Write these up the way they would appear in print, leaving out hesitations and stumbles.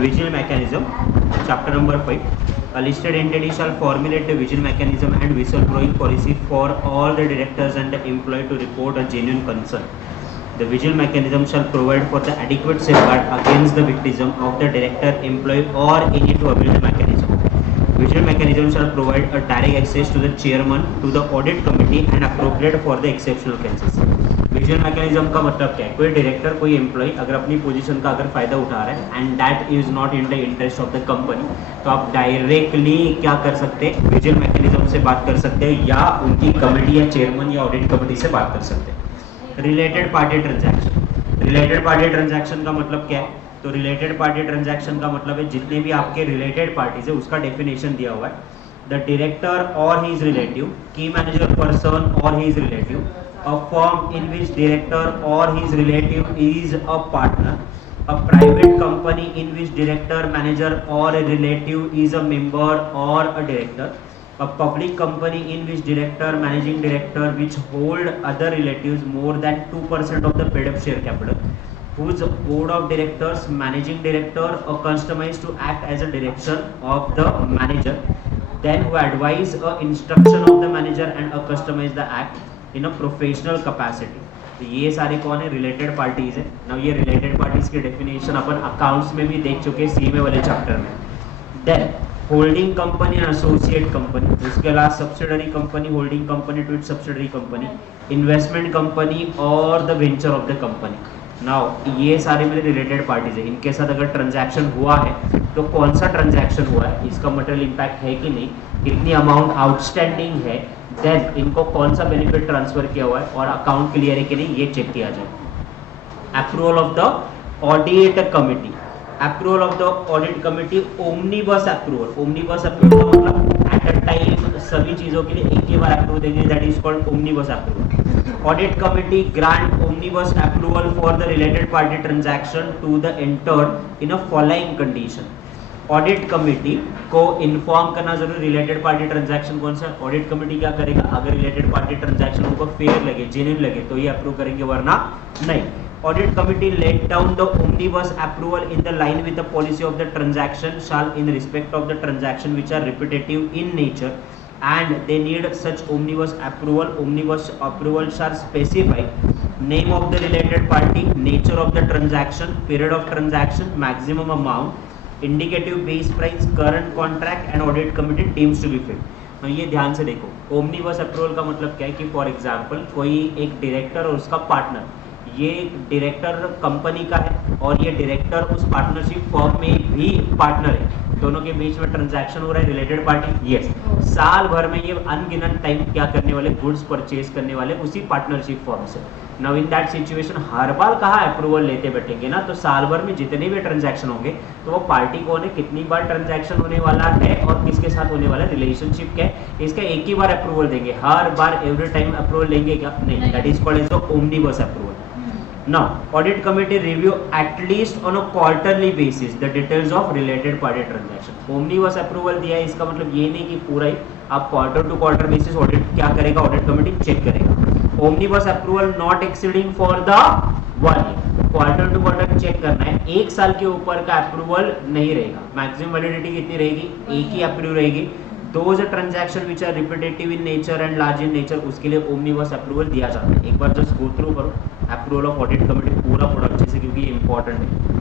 Vigil mechanism, chapter number 5. A listed entity shall formulate a vigil mechanism and whistleblowing policy for all the directors and the employee to report a genuine concern. The vigil mechanism shall provide for the adequate safeguard against the victim of the director, employee, or any to avail the mechanism. Vigil mechanism shall provide a direct access to the chairman, to the audit committee, and appropriate for the exceptional cases. Visual mechanism का मतलब क्या है? कोई director, कोई employ अगर अपनी position का अगर फायदा उठा रहा है and that is not in the interest of the company, तो आप डायरेक्टली क्या कर सकते हैं? विजुअल मैकेनिज्म से बात कर सकते हैं या उनकी कमेटी या चेयरमैन या ऑडिट कमेटी से बात कर सकते हैं। Related party transaction, related party transaction का मतलब क्या है? तो रिलेटेड पार्टी ट्रांजैक्शन का मतलब है जितने भी आपके रिलेटेड पार्टीज है उसका डेफिनेशन दिया हुआ है। द डायरेक्टर और ही इज रिलेटिव, की मैनेजर पर्सन और he is relative, a firm in which director or his relative is a partner, a private company in which director, manager or a relative is a member or a director, a public company in which director, managing director which hold other relatives more than 2% of the paid up share capital, whose board of directors, managing director are customized to act as a direction of the manager, then who advise a instruction of the manager and a customize the act in a professional capacity. तो ये सारे कौन है? Related parties है ना। ये related parties की definition अपन अकाउंट्स में भी देख चुके हैं सीए वाले चैप्टर में। Then holding company and associate company, उसके अलावा subsidiary company, holding company to it subsidiary company, investment company और the venture of the company. Now ये सारे मेरे रिलेटेड पार्टीज है। इनके साथ अगर ट्रांजैक्शन हुआ है तो कौन सा ट्रांजैक्शन हुआ है, इसका मटेरियल इम्पैक्ट है कि नहीं, कितनी अमाउंट आउटस्टैंडिंग है, देन इनको कौन सा बेनिफिट ट्रांसफर किया हुआ है और अकाउंट क्लियर है कि नहीं, ये चेक किया जाए। Approval of the audit committee, approval of the audit committee, omnibus approval. Omnibus approval का मतलब एट अ टाइम सभी चीजों के लिए एक ही बार अप्रूवल देंगे, that is called omnibus approval. Audit committee grant omnibus approval for the related party transaction to the entered in a following condition. Audit committee को इन्फॉर्म करना जरूरी। रिलेटेड पार्टी ट्रांजैक्शन कौन सा? ऑडिट कमिटी क्या करेगा? अगर related party transaction उनको fair लगे, जेन्युइन लगे तो ये अप्रूव करेंगे, वरना नहीं। Audit committee let down the omnibus approval in the line with the policy of the transaction shall in respect of the transaction which are repetitive in nature and they need such omnibus approval. Omnibus approval shall specify name of the related party, nature of the transaction, period of transaction, maximum amount, indicative base price, current contract and audit committee teams to be filled. ये ध्यान से देखो, omnibus approval का मतलब क्या है कि for example कोई एक डायरेक्टर और उसका पार्टनर, ये डायरेक्टर कंपनी का है और ये डायरेक्टर उस पार्टनरशिप फॉर्म में भी पार्टनर है, दोनों के बीच में ट्रांजैक्शन हो रहा है, रिलेटेड पार्टी। यस, साल भर में ये अनगिनत टाइम क्या करने वाले? गुड्स परचेज करने वाले उसी पार्टनरशिप फॉर्म से। नाउ इन दैट सिचुएशन हर बार कहाँ अप्रूवल लेते बैठेंगे ना, तो साल भर में जितने भी ट्रांजैक्शन होंगे तो वो पार्टी कौन है, कितनी बार ट्रांजैक्शन होने वाला है और किसके साथ होने वाला है, रिलेशनशिप क्या है, इसका एक ही बार अप्रूवल देंगे। हर बार एवरी टाइम अप्रूवल लेंगे क्या? नहीं। That is called as the omnibus approval. Now, audit committee review at least on a quarterly basis the details of related party transaction. Omnibus approval दिया है, इसका मतलब ये नहीं कि पूरा ही आप quarter to quarter basis audit क्या करेगा, ऑडिट कमिटी चेक करेगा। Omnibus approval not exceeding for the 1 year, quarter to quarter check करना है, एक साल के ऊपर का अप्रूवल नहीं रहेगा। मैक्सिमम वैलिडिटी कितनी रहेगी? एक ही अप्रूव रहेगी। Those transaction which are repetitive in nature and large in nature, उसके लिए ओमनीबस अप्रूवल दिया जाता है। एक बार जस्ट गो थ्रू करो अप्रूवल ऑफ ऑडिट कमिटी पूरा अच्छे से, क्योंकि ये इंपॉर्टेंट है।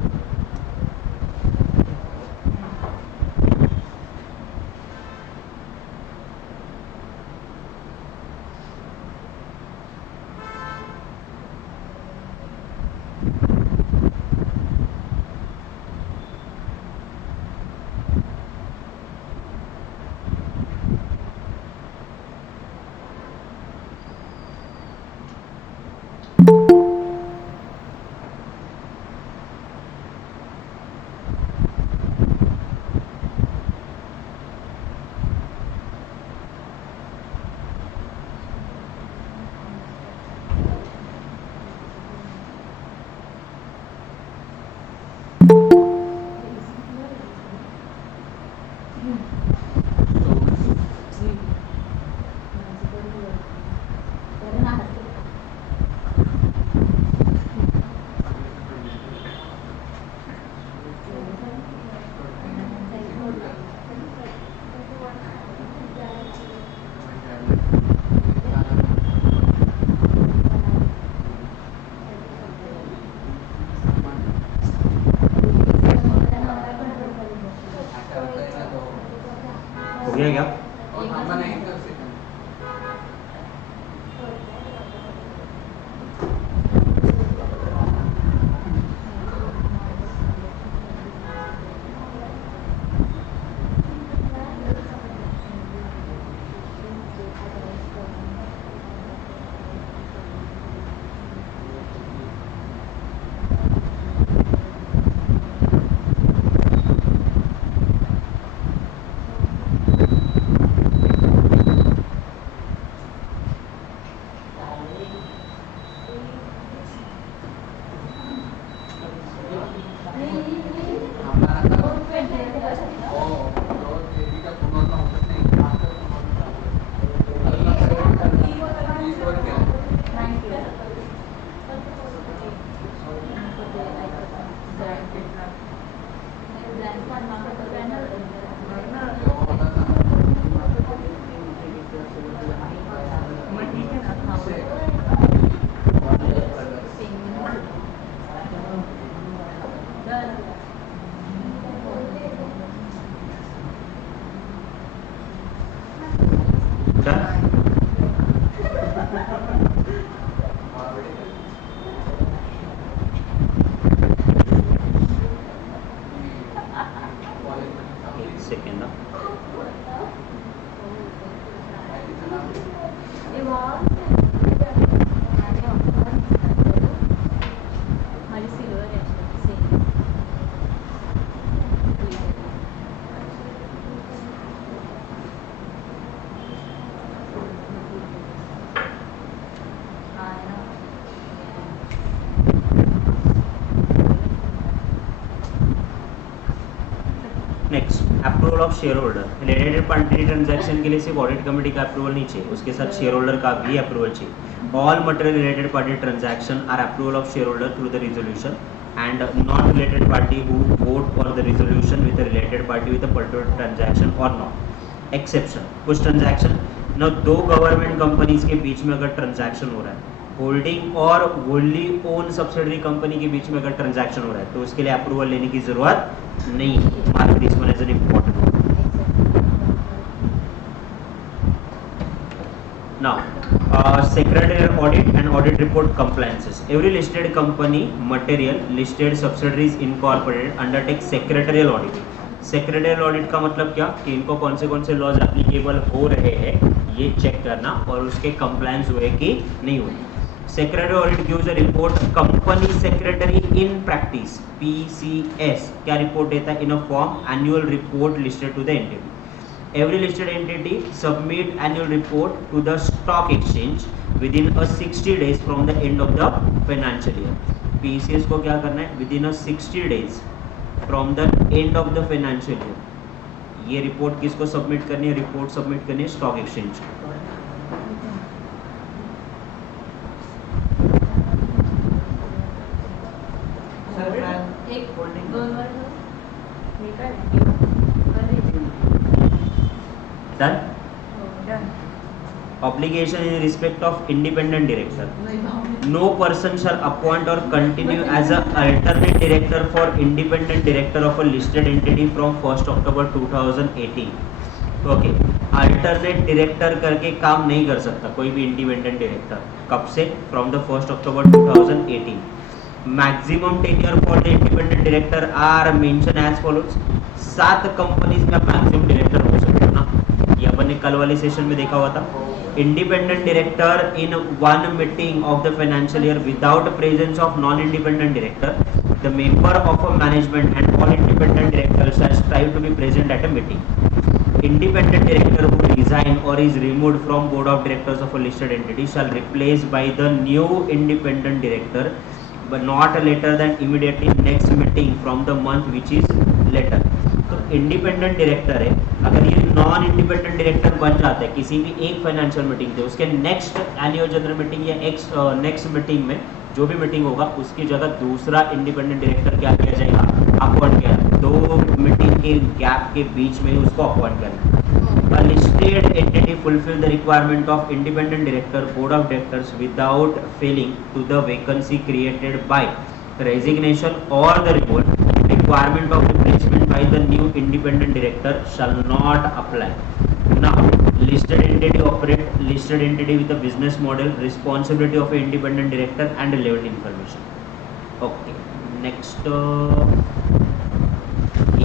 Next approval of shareholder. Related party transaction के लिए सिर्फ ऑडिट कमेटी का अप्रूवल नहीं चाहिए, उसके साथ शेयर होल्डर का भी अप्रूवल चाहिए। All material related party transaction are approval of shareholder through the resolution and non-related party who vote for the resolution with the related party with a particular transaction or not. Exception, कुछ transaction न दो government companies के बीच में अगर transaction हो रहा है, holding और वोली ओन सब्सिडरी कंपनी के बीच में अगर ट्रांजैक्शन हो रहा है, तो उसके लिए अप्रूवल लेने की जरूरत नहीं। Mark this one as an important. Now, secretarial audit and audit report compliances. Every listed company, material, listed subsidiaries incorporated undertake secretarial audit. Secretarial audit का मतलब क्या कि इनको कौन से लॉज एप्लीकेबल हो रहे हैं ये चेक करना और उसके कंप्लायंस हुए कि नहीं हुए। Secretarial audit gives a report company secretary in practice PCS क्या रिपोर्ट देता है in a form annual report listed to the entity. Every listed entity submit annual report to the stock exchange within a 60 days from the end of the financial year. PCS को क्या करना है? Within a 60 days from the end of the financial year. ये report किसको submit करनी है? Report submit करनी है स्टॉक एक्सचेंज को। Done? Obligation in respect of independent director. No person shall appoint or continue as an alternate director for independent director of a listed entity from 1st October 2018. Okay, alternate director करके काम नहीं कर सकता कोई भी independent director. कब से? From the 1st October 2018. Maximum tenure for the independent director are mention as follows. 7 companies में मैक्सिमम डायरेक्टर हो सकते हैं ना, ये अपन ने कल वाले सेशन में देखा हुआ था। Independent director in one meeting of the financial year without presence of non independent director, the member of a management and all independent directors have strive to be present at a meeting. Independent director who resign or is removed from board of directors of a listed entity shall replaced by the new independent director, but not later than immediately next meeting from the month which is later. तो independent director है, अगर ये non independent director बन जाता है किसी भी एक फाइनेंशियल मीटिंग से, उसके नेक्स्ट एनुअल जनरल मीटिंग या नेक्स्ट मीटिंग में जो भी मीटिंग होगा उसकी जगह दूसरा इंडिपेंडेंट डायरेक्टर क्या किया जाएगा? अपॉइंट किया। 2 मीटिंग के गैप के बीच में उसको अपॉइंट करना। A listed entity fulfill the requirement of independent director board of directors without failing to the vacancy created by resignation or the revolt. Requirement of replacement by the new independent director shall not apply. Now, listed entity operate listed entity with a business model, responsibility of an independent director and relevant information. Okay, next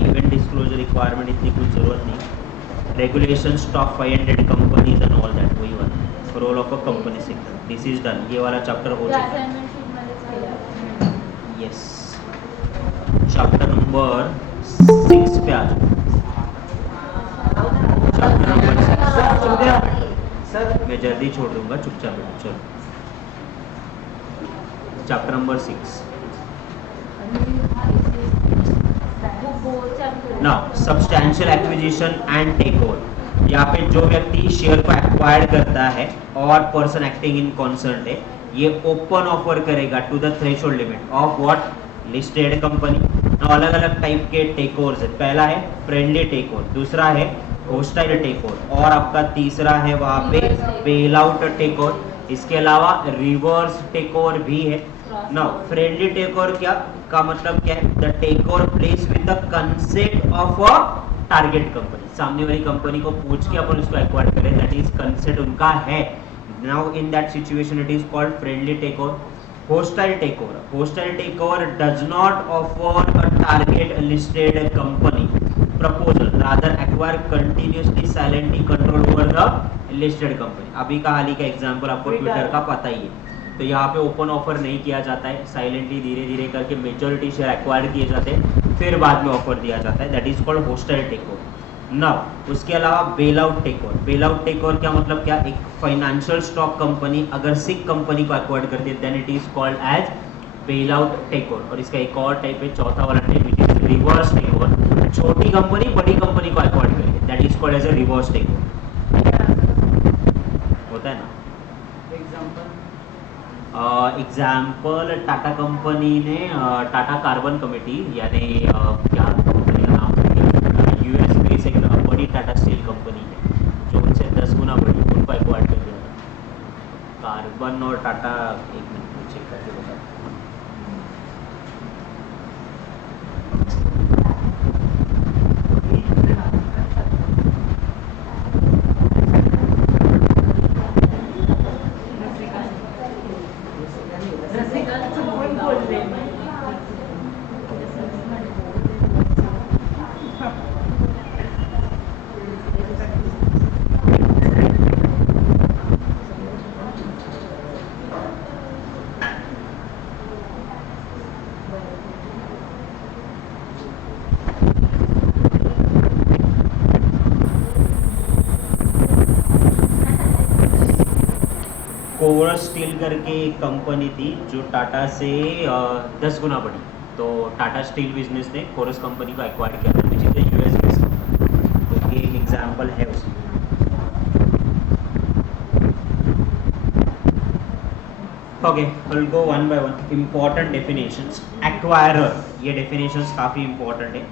event disclosure requirement इतनी कुछ जरूरत नहीं। Regulation stock 500 companies and all that, वही वाला role of a company sector. This is done. ये वाला chapter हो चुका है। Yes. चैप्टर नंबर 6 पे आ जाओ। चैप्टर नंबर 6 मैं जल्दी छोड़ दूंगा, चुपचाप बैठो। चलो chapter number 6। Now, substantial acquisition and takeover। यहाँ पे जो व्यक्ति शेयर को एक्वायर्ड करता है और पर्सन एक्टिंग इन कॉन्सर्न है, ये ओपन ऑफर करेगा to the threshold limit of what? Listed company. अलग अलग टाइप के टेक ओवर्स है। पहला है फ्रेंडली टेक ओवर, दूसरा है होस्टाइल टेक ओवर, और आपका तीसरा है वहां पे बेल आउट टेक ओवर। इसके अलावा रिवर्स टेक ओवर भी है ना। फ्रेंडली टेक ओवर क्या का मतलब क्या है? The take over place with the consent of a target company, सामने वाली कंपनी को पूछ के अपन उसको एक्वायर करें, दैट इज कंसेंट उनका है। Now in that situation it is called friendly takeover. Hostile takeover. Hostile takeover does not offer a target listed company proposal, rather acquire continuously silently control over the listed company. अभी का हाल ही का example आपको Twitter का पता ही है। तो यहाँ पे ओपन ऑफर नहीं किया जाता है, साइलेंटली धीरे धीरे करके मेजॉरिटी शेयर एक्वायर किए जाते हैं, फिर बाद में ऑफर दिया जाता है, that is called hostile takeover. Now उसके अलावा bail out takeover. Bail out takeover क्या मतलब क्या? एक फाइनेंशियल स्टॉक कंपनी अगर सिक कंपनी को एक्वायर करती है then it is called as bail out takeover. और इसका एक और टाइप है, चौथा वाला type, it is reverse takeover. छोटी कंपनी बड़ी कंपनी को एक्वायर करती है, that is called as a reverse takeover. होता है ना। एग्जाम्पल टाटा कंपनी ने टाटा कार्बन कमेटी यानी क्या कंपनी का नाम यूएस बेस एक बड़ी टाटा स्टील कंपनी है जो उनसे 10 गुना बड़ी, उनको एक्वायर कर दिया था। कार्बन और टाटा, एक मिनट चेक करके बता। कोरस स्टील करके एक कंपनी थी जो टाटा से 10 गुना बड़ी, तो टाटा स्टील बिजनेस ने कोरस कंपनी को एक्वायर किया था, which is the US based. तो ये एक एग्जांपल है उसमें। Okay, will go one by one. Important definitions. Acquirer, ये डेफिनेशंस काफी इंपॉर्टेंट है।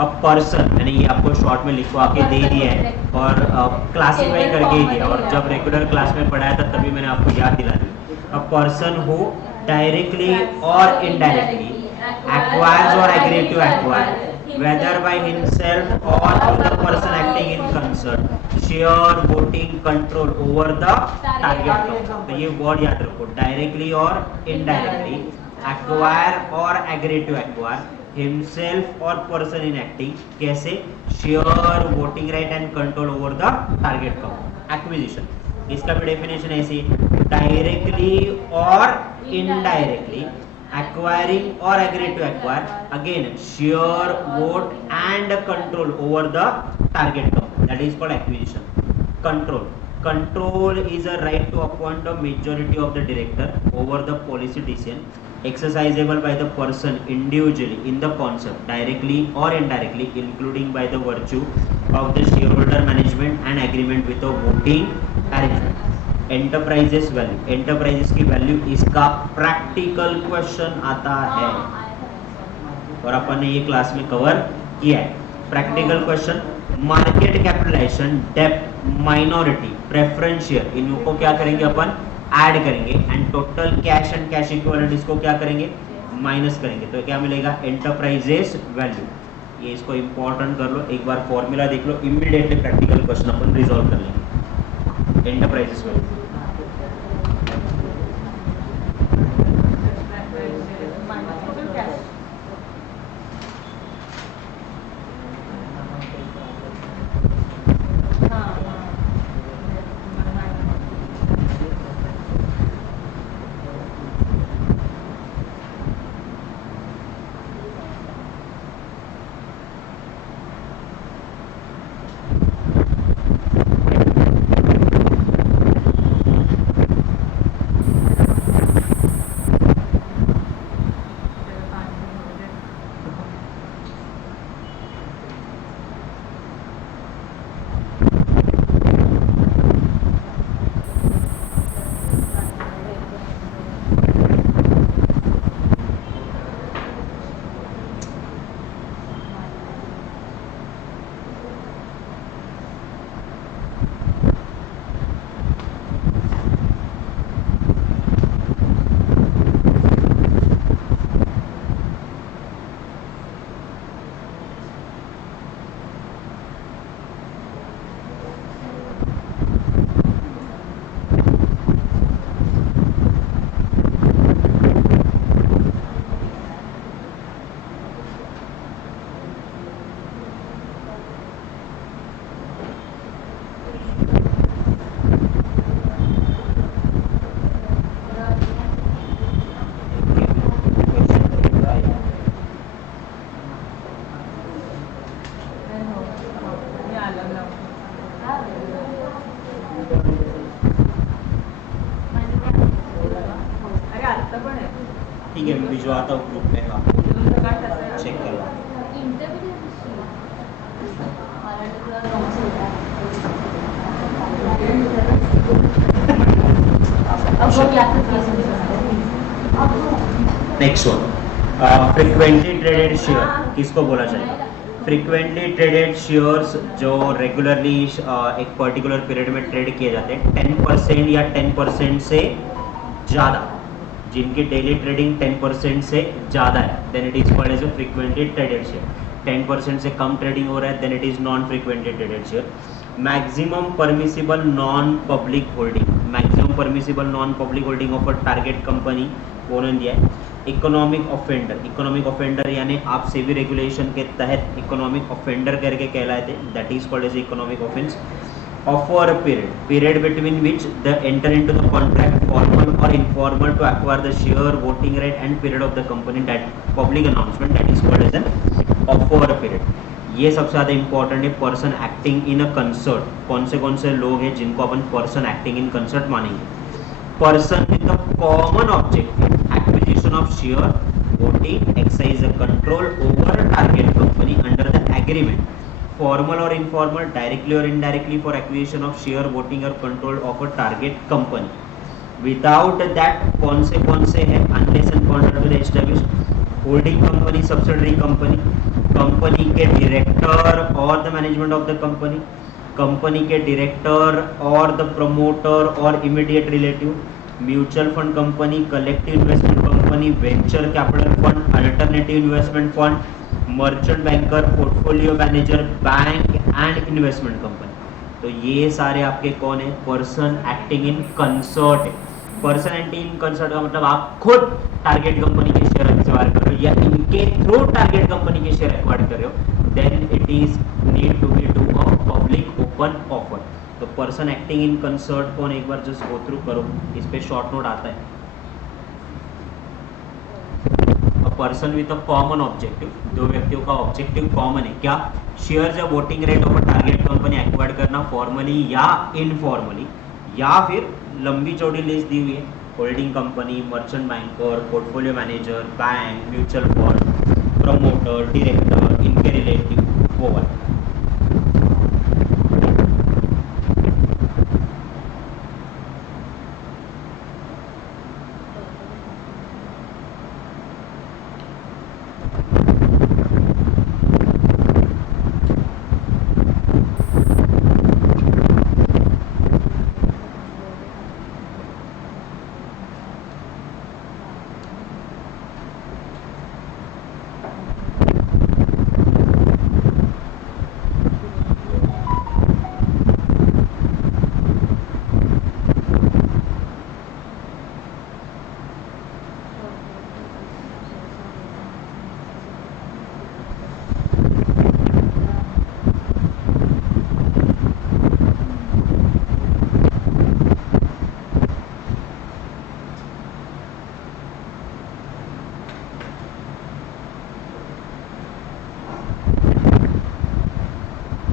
अ पर्सन, यानी ये आपको शॉर्ट में लिखवा के दे दिया है और क्लासिफाई करके ही दिया, और जब रेगुलर क्लास में पढ़ाया था तभी मैंने आपको याद दिला दी। अ पर्सन हु डायरेक्टली और indirectly acquires or agree to acquire whether by himself or through the person acting in concern share voting control over the target company। तो ये वर्ड याद रखो, डायरेक्टली और इनडायरेक्टली, acquire और agree to acquire, himself or person in acting, कैसे? share voting right and control over the target company। acquisition, इसका भी definition ऐसी है, डायरेक्टली और indirectly acquiring or agree to acquire, again share vote and control over the target company, that is called acquisition। Control is a right to appoint a majority of the director over the policy decision exercisable by the person individually in the concept directly or indirectly, including by the virtue of the shareholder management and agreement with the voting arrangement। Enterprises value, enterprises की value, इसका practical question आता है और अपन ने ये class में cover किया है। प्रैक्टिकल क्वेश्चन, मार्केट कैपिटलाइजेशन, डेप्थ, माइनॉरिटी, प्रेफरेंस शेयर, इनको क्या करेंगे अपन? ऐड करेंगे, and total cash and cash equivalent इसको क्या करेंगे? माइनस करेंगे, तो क्या मिलेगा? Enterprises value. ये इसको इंपॉर्टेंट कर लो, एक बार फॉर्मूला देख लो, इमीडिएटली प्रैक्टिकल क्वेश्चन अपन रिजॉल्व कर लेंगे। एंटरप्राइजेस वैल्यू, भिजवाता हूँ ग्रुप में, आपको चेक करवा। Next one, frequently traded share किसको बोला जाएगा? फ्रीक्वेंटली ट्रेडेड शेयर्स जो रेगुलरली एक पर्टिकुलर पीरियड में ट्रेड किए जाते हैं 10% या 10% से ज़्यादा, जिनकी डेली ट्रेडिंग 10% से ज़्यादा है, then it is called as a frequently traded share. 10% से कम ट्रेडिंग हो रहा है, then it is non frequently traded share. Maximum permissible non public holding, maximum permissible non public holding of a target company उन्होंने दिया है। Economic offender, economic offender यानी आप सेबी रेगुलेशन के तहत इकोनॉमिक ऑफेंडर करके कहलाते, that is called as economic offence. Offer period between which the enter into the contract formal और informal to acquire the share voting right and period of the company that public announcement, that is called as an offer period. ये सबसे ज़्यादा important है। Person acting in a concert, कौन से लोग हैं जिनको अपन पर्सन एक्टिंग इन कंसर्ट मानेंगे? Person with the common objective acquisition of share, voting, exercise control over a target company under the agreement, formal or informal, directly or indirectly for acquisition of share, voting or control of a target company. Without that कौन से है? Unless and contrary to the established holding company, subsidiary company, company के director और the management of the company, company के director और the promoter और immediate relative, mutual fund company, collective investment company, venture capital fund, alternative investment fund, merchant banker, portfolio manager, bank and investment company. तो ये सारे आपके कौन है? Person acting in concert है। पर्सन एक्टिंग इन कंसर्ट का मतलब आप खुद टारगेट कंपनी के शेयर एक्वायर कर रहे हो या इनके थ्रू टारगेट कंपनी के शेयर एक्वायर कर रहे हो, then it is need to be do a public open offer. तो पर्सन एक्टिंग इन कंसर्ट कौन, एक बार जस्ट गो थ्रू करो, इस पे शॉर्ट नोट आता है। A person with a common objective, दो व्यक्तियों का ऑब्जेक्टिव कॉमन है, क्या? शेयर्स या voting rate of a target company acquire करना फॉर्मली या इनफॉर्मली, या फिर लंबी चौड़ी लिस्ट दी हुई है, holding company, merchant banker, portfolio manager, bank, mutual fund, promoter, director, इनके रिलेटिव, वो वाला।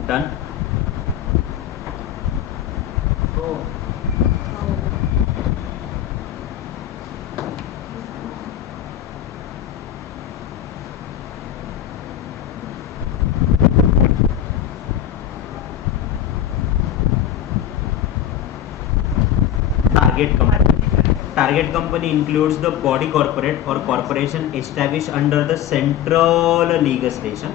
Done. Target company includes the body corporate or corporation established under the central legislation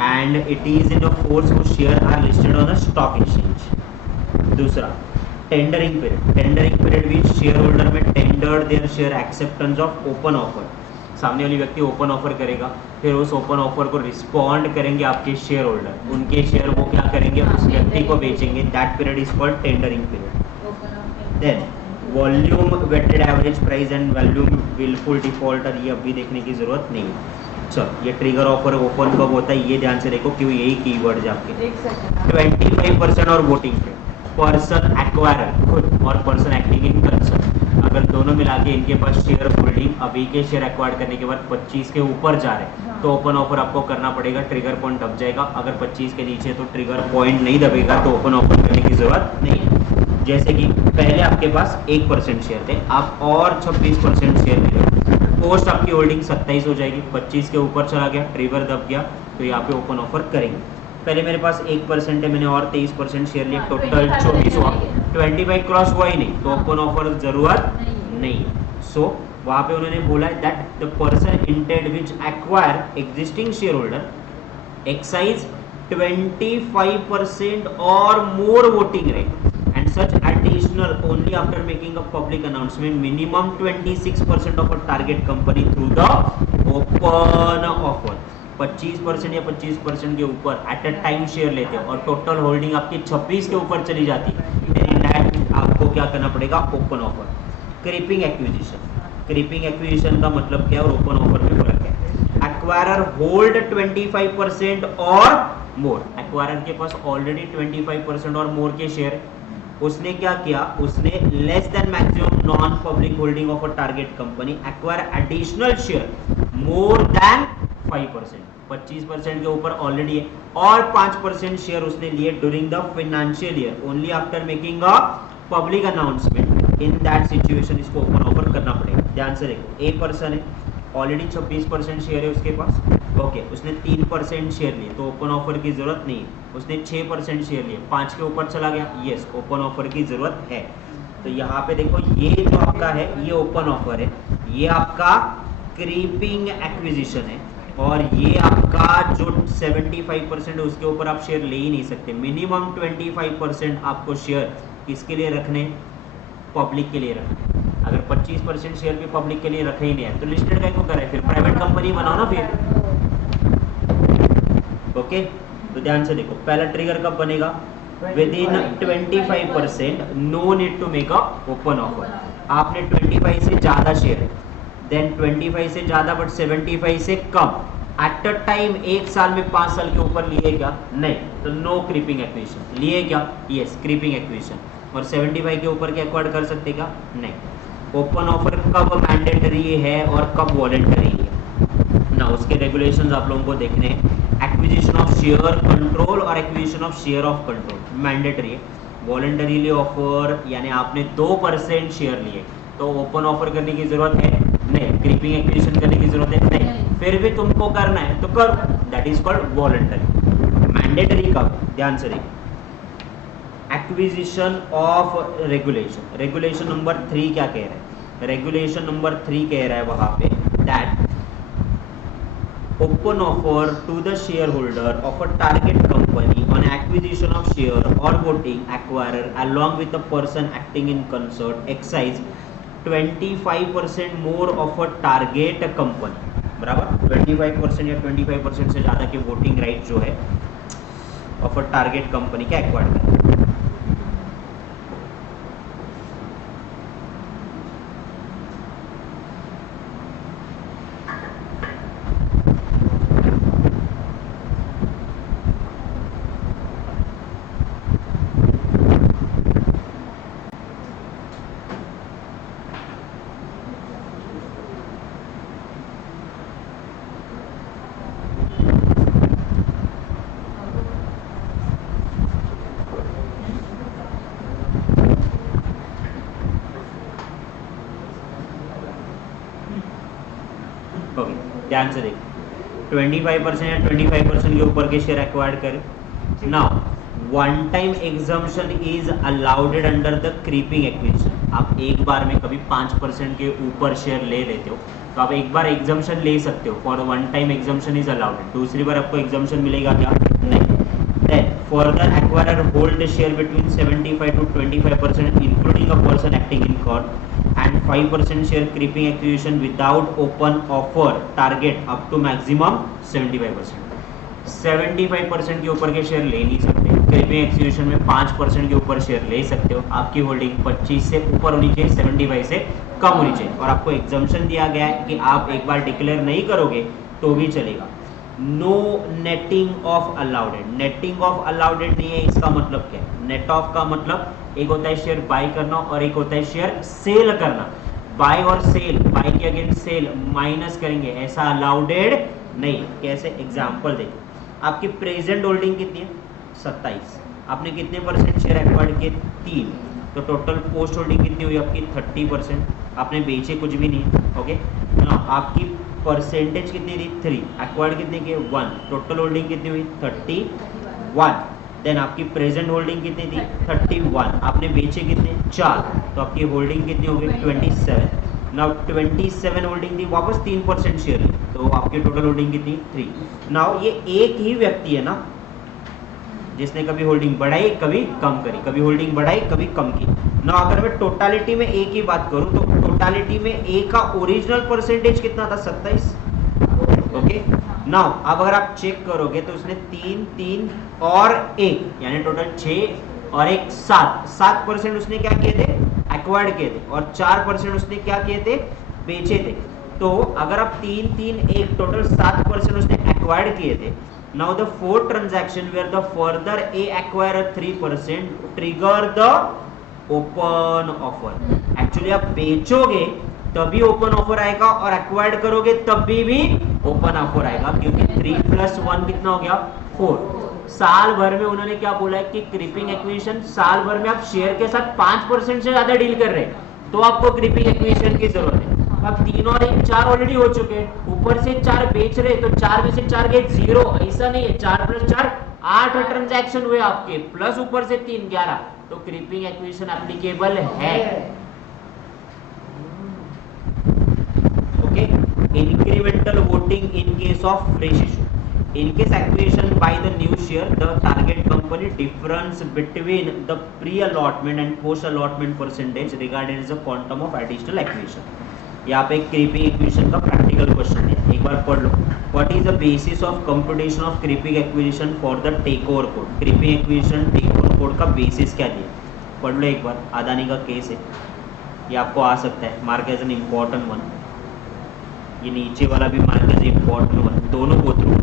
and it is in a force whose share are listed on a stock exchange. दूसरा, tendering period which share holder में tender their share acceptance of open offer. सामने वाली व्यक्ति open offer करेगा, फिर उस open offer को respond करेंगे आपके शेयर होल्डर, उनके शेयर वो क्या करेंगे? उस व्यक्ति को बेचेंगे। That period is called tendering period. Then volume weighted average price and volume wilful defaulter, ये अभी देखने की जरूरत नहीं है। चलो, ये ट्रिगर ऑफर ओपन कब होता है ये ध्यान से देखो, क्यों यही कीवर्ड है आपके। 25% और वोटिंग पे पर्सन एक्वायरर खुद और पर्सन एक्टिंग इन कंसर्न, अगर दोनों मिला के इनके पास शेयर होल्डिंग अभी के शेयर एक्वायर करने के बाद 25 के ऊपर जा रहे हैं तो ओपन ऑफर आपको करना पड़ेगा, ट्रिगर पॉइंट दब जाएगा। अगर 25 के नीचे तो ट्रिगर पॉइंट नहीं दबेगा तो ओपन ऑफर करने की जरूरत नहीं है। जैसे कि पहले आपके पास 1% शेयर थे, आप और 26% शेयर ले रहे हो पोस्ट आपकी होल्डिंग 27 हो जाएगी, 25 के ऊपर चला गया, ट्रिगर दब गया, तो यहाँ पे ओपन ऑफर करेंगे। पहले मेरे पास 1% है, मैंने और 23% शेयर लिया, टोटल 24 हुआ, 25 क्रॉस हुआ ही नहीं, तो ओपन ऑफर जरूरत नहीं। सो वहां पे उन्होंने बोला that the person intend which acquire existing share holder excise 25% or more voting rate and such additional only after making a public announcement minimum 26% of a target company through the open offer। 25% या 25% के ऊपर at a time share लेते हो और total holding आपकी 26 के ऊपर चली जाती है, आपको क्या करना पड़ेगा, open offer. Creeping acquisition, creeping acquisition का मतलब क्या और ओपन ऑफर में फर्क है। एक्वायरर होल्ड 25% और मोर, एक्वायरर के पास ऑलरेडी 25% और मोर के शेयर, उसने क्या किया, उसने less than maximum non public holding of a target company acquire additional share more than 5%, 25% के ऊपर ऑलरेडी है और 5% शेयर उसने लिए during the financial year only after making a public announcement. In that situation इसको ओपन ऑफर करना पड़ेगा। ध्यान से देखो, एक पर्सन है, ऑलरेडी 26% शेयर है उसके पास, ओके, उसने 3% शेयर लिए तो ओपन ऑफर की जरूरत नहीं है। उसने 6% शेयर लिए, 5 के ऊपर चला गया, यस, ओपन ऑफर की जरूरत है। तो यहाँ पे देखो, ये जो आपका है ये ओपन ऑफर है, ये आपका क्रीपिंग एक्विजिशन है, और ये आपका जो 75% है उसके ऊपर आप शेयर ले ही नहीं सकते। मिनिमम 25% आपको शेयर किसके लिए रखने, पब्लिक के लिए रखने। अगर 25% शेयर भी पब्लिक के लिए रखे ही नहीं है तो लिस्टेड का क्यों करे, फिर प्राइवेट कंपनी बनाओ ना फिर। ओके, तो ध्यान से देखो, पहला ट्रिगर कब बनेगा, within 25%, no need to make a open offer. आपने 25 से ज्यादा शेयर है, देन 25 से ज्यादा बट 75 से कम, एट अ टाइम एक साल में 5 साल के ऊपर लिए क्या, नहीं, तो नो क्रीपिंग एक्विजिशन। लिए क्या, यस, क्रीपिंग एक्विजिशन। और 75 के ऊपर क्या एक्वायर कर सकते क्या, नहीं। ओपन ऑफर कब मैंडेटरी है और कब वॉलंटरी है ना, उसके रेगुलेशंस आप लोगों को देखने हैं। एक्विजिशन ऑफ शेयर कंट्रोल और acquisition of share of control mandatory है। वॉलंटरीली ऑफर यानी आपने 2% शेयर लिए तो ओपन ऑफर करने की जरूरत है नहीं, क्रीपिंग एक्विजिशन करने की जरूरत है नहीं, फिर भी तुमको करना है तो करो, that is called voluntary. Mandatory कब, ध्यान से देखिए, acquisition of regulation, regulation number 3 क्या कह रहा है, रेगुलेशन नंबर 3 कह रहा है वहां पे that open offer to the shareholder of a target company on acquisition of share or voting acquirer along with the person acting in concert exercise 25% more of a target company, बराबर 25% या 25% से ज्यादा के वोटिंग राइट जो है of a target company का acquire करें। ध्यान से देखिए, 25% या 25% के ऊपर के शेयर एक्वायर्ड करें। Now one time exemption is allowed under the creeping acquisition. आप एक बार में कभी 5% के ऊपर शेयर ले लेते हो तो आप एक बार एग्जम्पशन ले सकते हो, for one time exemption is allowed. दूसरी बार आपको एग्जम्पशन मिलेगा क्या, नहीं। Then further acquirer hold share between 75 to 25% including a person acting in court and 5% share creeping acquisition without open offer target up to maximum 75%। 75% के ऊपर के share ले नहीं सकते, क्रीपिंग एक्विजिशन में 5% के ऊपर शेयर ले सकते हो। आपकी होल्डिंग 25 से ऊपर होनी चाहिए, 75 से कम होनी चाहिए, और आपको एग्जम्पशन दिया गया है कि आप एक बार डिक्लेयर नहीं करोगे तो भी चलेगा। No netting off allowed, netting off allowed नहीं है, इसका मतलब क्या है, नेट ऑफ का मतलब एक होता है शेयर बाय करना और एक होता है शेयर सेल करना। बाय और सेल, बाय के अगेंस्ट सेल माइनस करेंगे, ऐसा अलाउडेड नहीं। कैसे, एग्जांपल देखो, आपकी प्रेजेंट होल्डिंग कितनी है, 27, आपने कितने परसेंट शेयर एक्वायर्ड किए, 3, तो टोटल पोस्ट होल्डिंग कितनी हुई आपकी 30%। आपने बेचे कुछ भी नहीं, ओके ना। आपकी परसेंटेज कितनी थी 3, एक्वायर्ड कितने के 1, टोटल होल्डिंग कितनी हुई 31, देन आपकी प्रेजेंट होल्डिंग कितनी थी 31, आपने बेचे कितने 4, तो आपकी होल्डिंग कितनी हो गई 27। नाउ 27 होल्डिंग थी, वापस 3% शेयर ली, तो आपकी टोटल होल्डिंग कितनी 3। नाउ ये एक ही व्यक्ति है ना जिसने कभी होल्डिंग बढ़ाई कभी कम करी, कभी होल्डिंग बढ़ाई कभी कम की ना। अगर मैं टोटालिटी में ए की बात करूं तो टोटालिटी में ए का ओरिजिनल परसेंटेज कितना था 27, ओके। नाउ अब अगर आप चेक करोगे तो उसने 3 3 और 1 यानी टोटल 6 और 1 7% उसने क्या किए थे एक्वायर्ड किए थे, और 4% उसने क्या किए थे बेचे थे। तो अगर आप 3 3 1 टोटल 7% उसने एक्वायर्ड किए थे। Now the fourth transaction where the further A acquire 3% trigger the open offer. Actually आप बेचोगे तभी ओपन ऑफर आएगा और एक्वायर्ड करोगे तभी भी ओपन ऑफर आएगा, क्योंकि 3 + 1 कितना हो गया 4। साल भर में उन्होंने क्या बोला है कि क्रीपिंग एक्विजिशन साल भर में आप शेयर के साथ 5% से ज्यादा डील कर रहे हैं तो आपको क्रीपिंग एक्विजिशन की जरूरत है। अब 3 और 1 4 ऑलरेडी हो चुके हैं, ऊपर से 4 बेच रहे तो 4 में से 4 गए 0, ऐसा नहीं है। 4 + 4 8 ट्रांजैक्शन हुए आपके, प्लस ऊपर से 3 11, तो क्रीपिंग एक्विजिशन एप्लीकेबल है, okay. Incremental voting in case of fresh issue, in case acquisition by the new share, the target company difference between the pre-allotment and post-allotment percentage regarding the quantum of additional acquisition। यहाँ पे creeping acquisition का practical question है, एक बार पढ़ लो। What is the basis of computation of creeping acquisition for the take over code. Creeping acquisition take over code का basis क्या दिया, पढ़ लो एक बार। अदानी का केस है, ये आपको आ सकता है, mark as an important one. ये नीचे वाला भी मार्क एज इम्पॉर्टेंट वन, दोनों को थ्रू।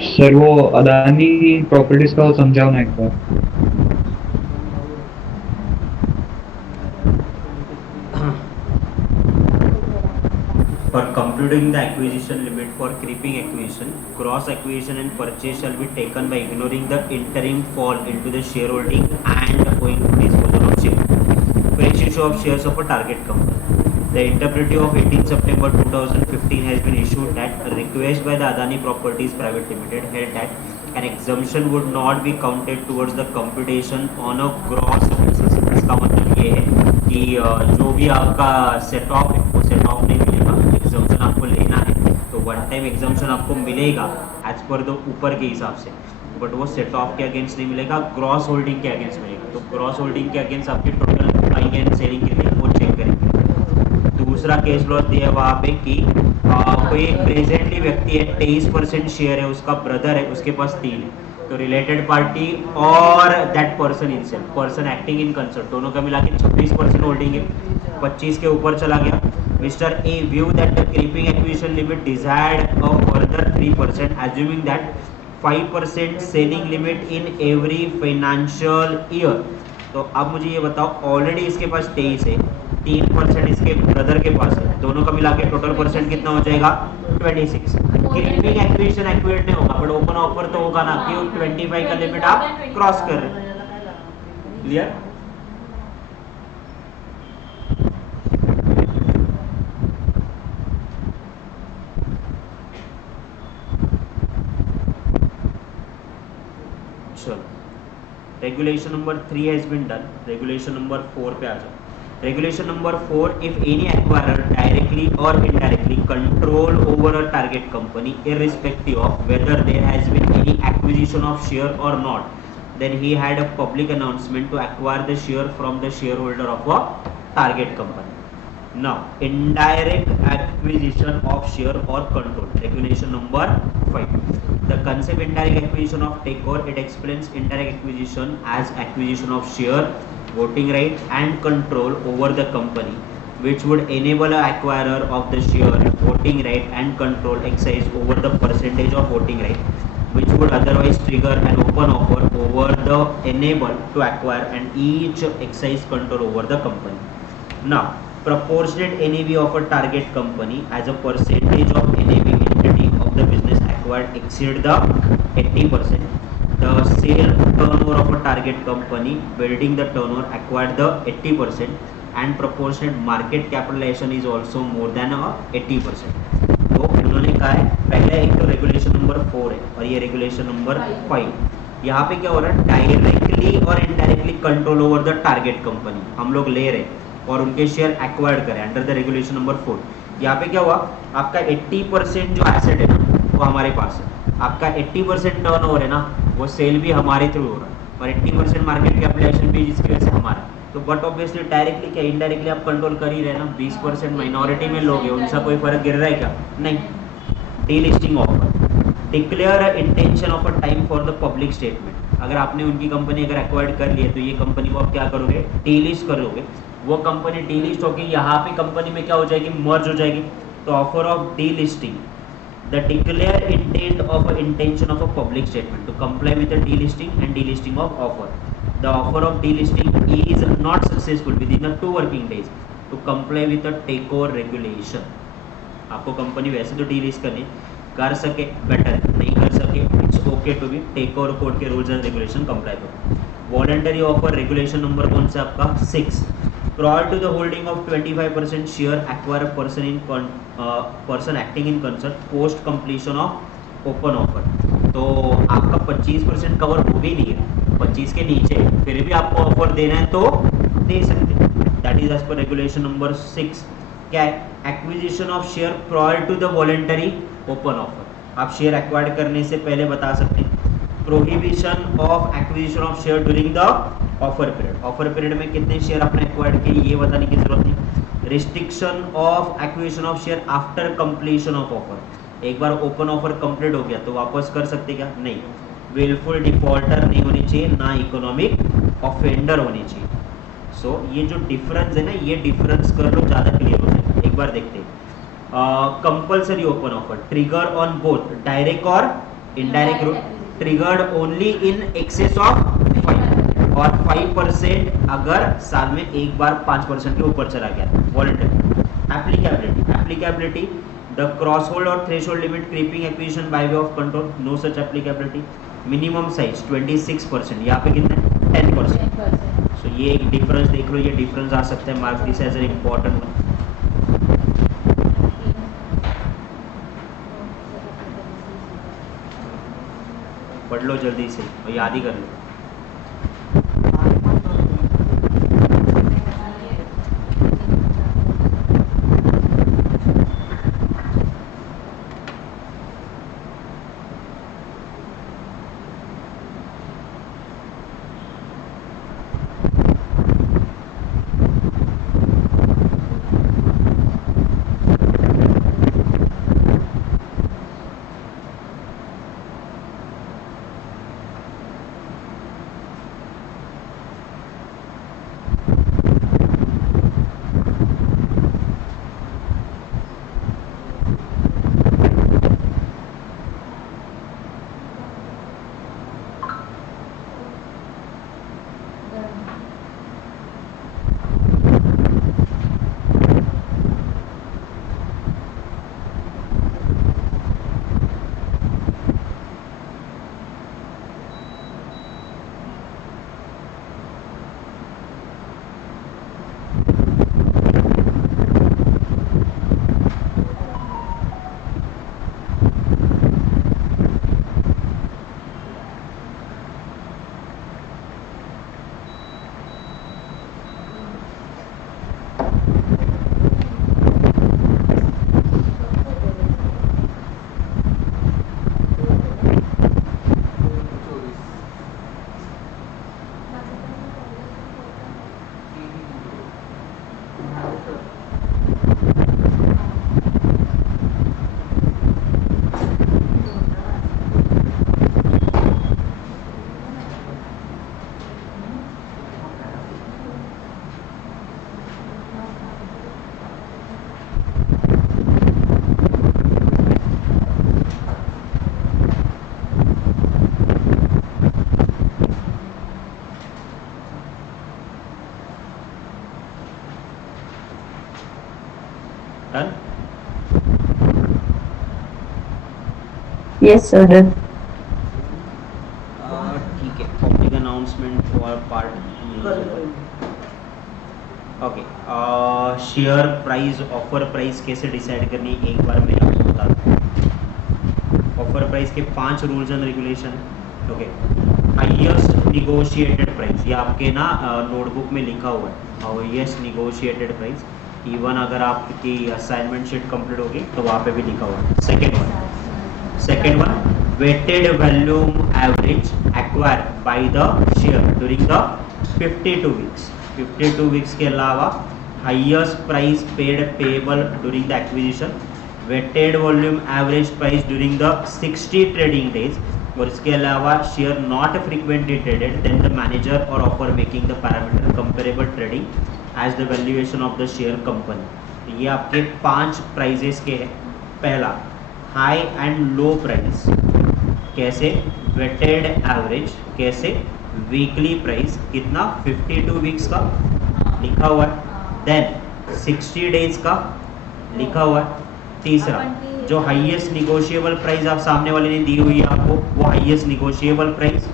सर वो अदानी प्रॉपर्टीज का समझाओ ना एक बार। For computing the acquisition limit for creeping acquisition, gross acquisition and purchase shall be taken by ignoring the interim fall into the shareholding and owing to disposal of share. Fresh issue of shares of a target company. The interpretive of 18 September 2015 has been issued that a request by the Adani Properties Private Limited held that an exemption would not be counted towards the computation on a gross basis इसका मतलब ये है कि जो भी आपका set of है वो सेट ऑफ नहीं मिलेगा, एग्जाम्पशन आपको लेना है तो वन टाइम एग्जाम्पशन आपको मिलेगा एज पर द ऊपर के हिसाब से, बट वो सेट ऑफ के अगेंस्ट नहीं मिलेगा, ग्रॉस होल्डिंग के अगेंस्ट मिलेगा। तो ग्रॉस होल्डिंग के अगेंस्ट आपकी टोटल बाइंग एंड सेलिंग कितनी है वो चेक करेंगे। दूसरा केस लॉ दिया है वहाँ पे कि कोई प्रेजेंटली व्यक्ति है 23% शेयर है, उसका ब्रदर है, उसके पास 3 है, तो रिलेटेड पार्टी और that person in self, person acting in concert, दोनों का मिला के 26% होल्डिंग है, 25 के ऊपर चला गया। Mister A view that the creeping acquisition limit desired a further 3%, assuming that 5% selling limit in every financial year. तो अब मुझे ये बताओ, ऑलरेडी इसके पास 23 है, 3% इसके ब्रदर के पास है, दोनों का मिला के टोटल परसेंट कितना हो जाएगा 26। क्रीपिंग एक्विजिशन एक्विजिट नहीं होगा, बट ओपन ऑफर तो होगा ना, क्यों 25 का लिमिट आप क्रॉस कर रहे हैं। क्लियर? चलो, regulation number 3 has been done, regulation number 4 पे आ जाओ। Regulation number 4, if any acquirer directly or indirectly control over a target company irrespective of whether there has been any acquisition of share or not, then he had a public announcement to acquire the share from the shareholder of a target company. Now, indirect acquisition of share or control, regulation number 5. The concept indirect acquisition of takeover, it explains indirect acquisition as acquisition of share, voting right and control over the company, which would enable an acquirer of the share voting right and control exercise over the percentage of voting right, which would otherwise trigger an open offer over the enabled to acquire and each exercise control over the company. Now, proportionate NAV of a target company as a percentage of NAV entity of the business acquired exceed the 80%. The sale turnover of a target company building the turnover acquired the 80%, and proportionate market capitalization is also more than 80%. तो उन्होंने कहा है, पहले एक तो regulation number 4 है और ये रेगुलेशन नंबर 5। यहाँ पे क्या हो रहा है, डायरेक्टली और indirectly control over the target company हम लोग ले रहे और उनके शेयर एक्वायर्ड करें अंडर द रेगुलेशन नंबर 4। यहाँ पे क्या हुआ, आपका 80% जो एसेट है ना वो हमारे पास है, आपका 80% टर्नओवर है ना वो सेल भी हमारे थ्रू हो रहा है, और 80% मार्केट कैपिटलाइजेशन भी जिसकी वजह से हमारा। तो बट ऑब्वियसली डायरेक्टली क्या इनडायरेक्टली आप कंट्रोल कर ही रहे ना, 20% माइनॉरिटी में लोग हैं, उनसा कोई फर्क गिर रहा है क्या? नहीं। Delisting offer, declare intention of a time for the public statement. अगर आपने उनकी कंपनी अगर एक्वायर्ड कर ली है तो ये कंपनी को आप क्या करोगे, डीलिस्ट करोगे। वो कंपनी डीलिस्ट होगी, यहाँ पे कंपनी में क्या हो जाएगी, मर्ज हो जाएगी। तो offer of delisting, the declare intent of a intention of a public statement to comply with the delisting and delisting of offer. The offer of delisting is not successful within the 2 working days to comply with the takeover regulation. आपको company वैसे तो delist करनी कर सके better, नहीं कर सके it's okay to be takeover code के रूल्स एंड रेगुलेशन कंप्लाई करो। वॉलंटरी ऑफर रेगुलेशन नंबर कौन सा आपका 6। Prior to the holding of 25% share, acquire a person acting in concert post completion of open offer. तो आपका 25% cover हो भी नहीं है, 25 के नीचे, फिर भी आपको ऑफर देना है तो दे सकते हैं। That is as per regulation number 6। क्या है, acquisition of share prior to the voluntary open offer. आप शेयर एक्वायर्ड करने से पहले बता सकते हैं। Prohibition of acquisition of share during the offer period, offer period में कितने शेयर आपने एक्वायर्ड किए ये बताने की जरूरत नहीं। Restriction of acquisition of share after completion of offer, एक बार ओपन ऑफर कंप्लीट हो गया तो वापस कर सकते क्या? नहीं। विलफुल डिफॉल्टर नहीं होनी चाहिए, ना इकोनॉमिक ऑफेंडर होनी चाहिए। सो ये जो डिफरेंस है ना, ये डिफरेंस कर लो, ज़्यादा क्लियर हो जाएगा। एक बार देखते हैं। Compulsory open offer trigger on both direct और indirect route, triggered only in excess of 5 और 5% अगर साल में एक बार 5% के ऊपर चला गया। Voluntary applicability, applicability the cross hold और threshold limit creeping acquisition by way of control, no such applicability. Minimum size 26%, यहाँ पे कितना है 10%। सो ये एक डिफरेंस देख लो, ये डिफरेंस आ सकता है, mark this as an important one. पढ़ लो जल्दी से और याद ही कर लो। Yes, sir. Done. ठीक है, public announcement for part okay. Share price, offer price कैसे डिसाइड करनी है एक बार मैं आपको बता दूँ। ऑफर प्राइस के 5 रूल्स एंड रेगुलेशन है। ओके, हाईएस्ट निगोशिएटेड प्राइस, ये आपके ना नोटबुक में लिखा हुआ है, हाईएस्ट निगोशिएटेड प्राइस। इवन अगर आपकी असाइनमेंट शीट कंप्लीट होगी तो वहाँ पे भी लिखा हुआ है। Second one, weighted volume average acquire by the share during the 52 weeks. 52 weeks के अलावा highest price paid payable during the acquisition, weighted volume average price during the 60 trading days, और इसके अलावा share not frequently traded then the manager और offer making the parameter comparable trading as the valuation of the share company. तो ये आपके 5 prices के हैं। पहला, हाई एंड लो प्राइस, कैसे वेटेड एवरेज, कैसे वीकली प्राइस, कितना 52 वीक्स का लिखा हुआ है, देन 60 डेज का लिखा हुआ है। तीसरा, जो हाईएस्ट निगोशिएबल प्राइस आप सामने वाले ने दी हुई है आपको, वो हाईएस्ट निगोशिएबल प्राइस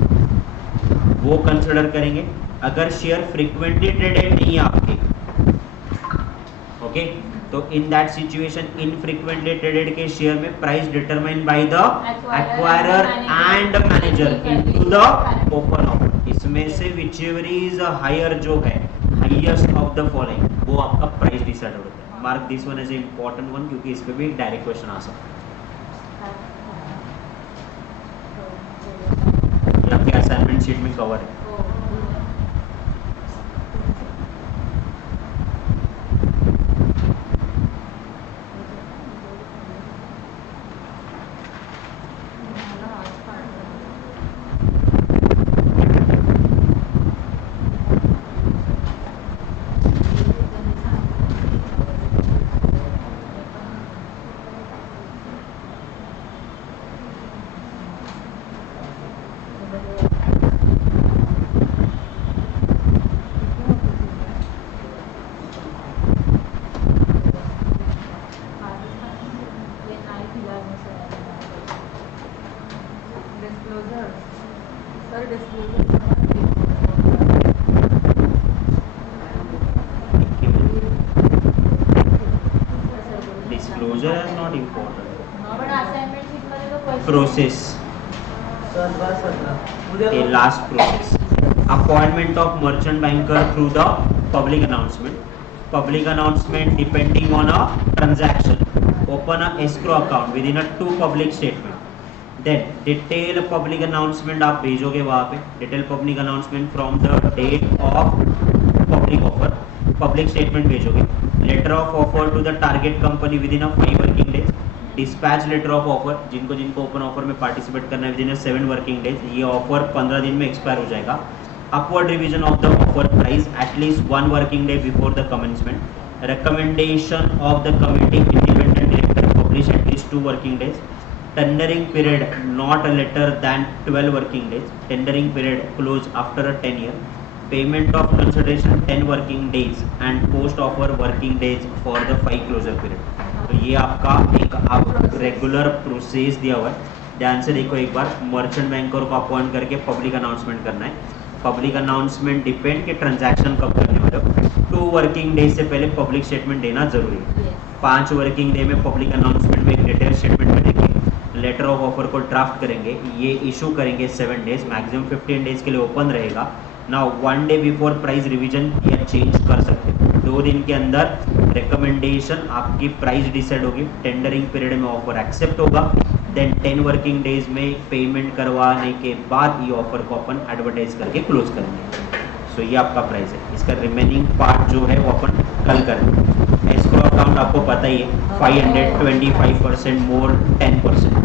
वो कंसिडर करेंगे अगर शेयर फ्रीक्वेंटली ट्रेडेड नहीं है आपके। ओके, तो इन दैट सिचुएशन इनफ्रीक्वेंटली ट्रेडेड के शेयर में price determine by the acquirer and manager into the open offer. इसमें से व्हिचएवर इज हायर, जो है हाईएस्ट ऑफ द फॉलोइंग, वो आपका प्राइस डिसाइड होता है। Mark this one as a important one, क्योंकि इस पे भी डायरेक्ट क्वेश्चन आ सकता है। ये आपके असाइनमेंट शीट में कवर है। Disclosure is not important. Process. A last process. Appointment of merchant banker through the public announcement. Public announcement depending on a transaction. Open a escrow account within a 2 public statement. Then detail public announcement आप भेजोगे वहाँ पे, detail public announcement from the date of public offer. Public statement भेजोगे, letter of offer to the target company within a 5 working days. Dispatch letter of offer, जिनको open offer में participate करना है within a 7 working days, ये offer 15 दिन में expire हो जाएगा। Upward revision of the offer price at least 1 working day before the commencement. Recommendation of the committee independent director publish at least 2 working days. Tendering period not later than 12 working days. Tendering period close after a 10 year. Payment of consideration 10 working days and post offer working days for the 5 closure period. तो ये आपका एक आप regular process दिया हुआ है, ध्यान से देखो एक बार। मर्चेंट बैंकर को अपॉइंट करके पब्लिक अनाउंसमेंट करना है। पब्लिक अनाउंसमेंट डिपेंड कि ट्रांजैक्शन कब करने वाले हो। 2 वर्किंग डेज से पहले पब्लिक स्टेटमेंट देना जरूरी है। 5 वर्किंग डे में पब्लिक अनाउंसमेंट में एक डिटेल स्टेटमेंट बनेगी, लेटर ऑफ ऑफर को ड्राफ्ट करेंगे, ये इशू करेंगे 7 डेज, मैक्सिमम 15 डेज के लिए ओपन रहेगा। Now 1 day before price revision या चेंज कर सकते हो। 2 दिन के अंदर रिकमेंडेशन आपकी प्राइस डिसाइड होगी, टेंडरिंग पीरियड में ऑफर एक्सेप्ट होगा, देन 10 वर्किंग डेज में पेमेंट करवाने के बाद ये ऑफर को अपन एडवर्टाइज करके क्लोज करेंगे। सो ये आपका प्राइस है। इसका रिमेनिंग पार्ट जो है वो अपन कल करेंगे। एस्क्रो अकाउंट आपको पता ही है, 525% मोर 10%।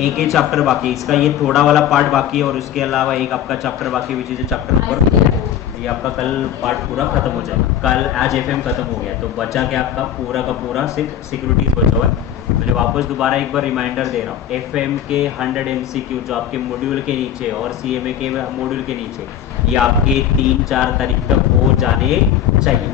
एक ही चैप्टर बाकी है इसका, ये थोड़ा वाला पार्ट बाकी है और उसके अलावा एक आपका चैप्टर बाकी विच इज चैप्टर नंबर। ये आपका कल पार्ट पूरा खत्म हो जाएगा। कल आज एफएम खत्म हो गया तो बचा के आपका पूरा का पूरा सिर्फ सिक्योरिटीज बचा हुआ है। मैं वापस दोबारा एक बार रिमाइंडर दे रहा हूँ, एफएम के 100 MCQ जो आपके मॉड्यूल के नीचे और सीएमए के मॉड्यूल के नीचे, ये आपके 3-4 तारीख तक हो जाने चाहिए।